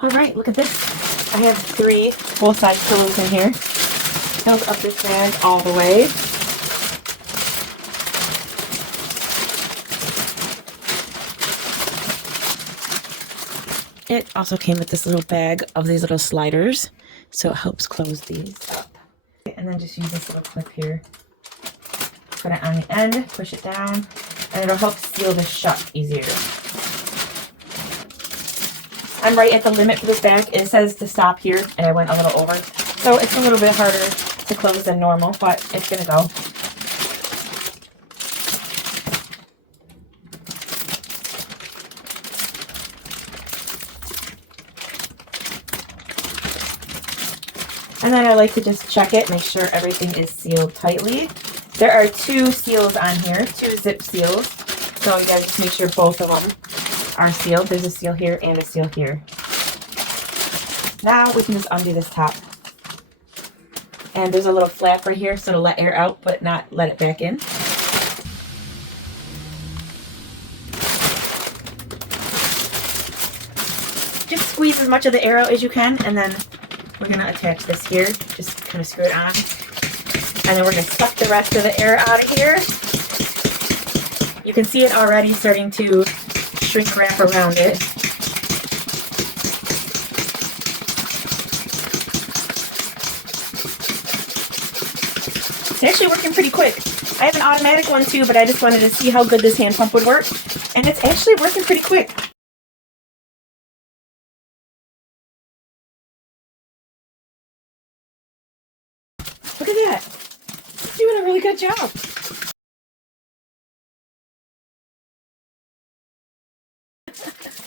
All right, look at this. I have 3 full-size pillows in here. Filled up this bag all the way. It also came with this little bag of these little sliders, so it helps close these up. And then just use this little clip here. Put it on the end, push it down, and it'll help seal this shut easier. I'm right at the limit for this bag. It says to stop here, and I went a little over. So it's a little bit harder to close than normal, but it's gonna go. And then I like to just check it, make sure everything is sealed tightly. There are 2 seals on here, 2 zip seals. So you gotta just make sure both of them are sealed. There's a seal here and a seal here. Now we can just undo this top. And there's a little flap right here, so to let air out, but not let it back in. Just squeeze as much of the air out as you can, and then we're going to attach this here. Just kind of screw it on. And then we're going to suck the rest of the air out of here. You can see it already starting to shrink wrap around it. It's actually working pretty quick. I have an automatic one too, but I just wanted to see how good this hand pump would work. And it's actually working pretty quick. Look at that. It's doing a really good job.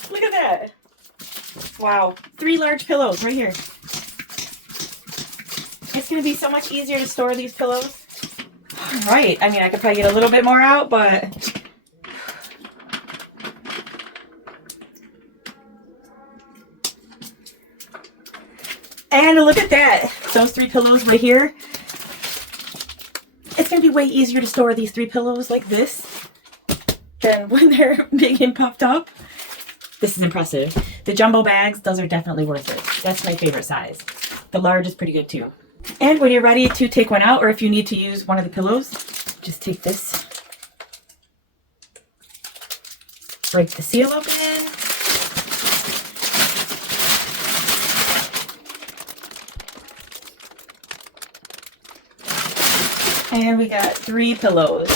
Look at that. Wow. 3 large pillows right here. It's going to be so much easier to store these pillows. Right. I mean, I could probably get a little bit more out, but... And look at that. Those 3 pillows right here. It's going to be way easier to store these 3 pillows like this than when they're big and puffed up. This is impressive. The jumbo bags, those are definitely worth it. That's my favorite size. The large is pretty good too. And when you're ready to take one out, or if you need to use one of the pillows, just take this, break the seal open, and we got 3 pillows.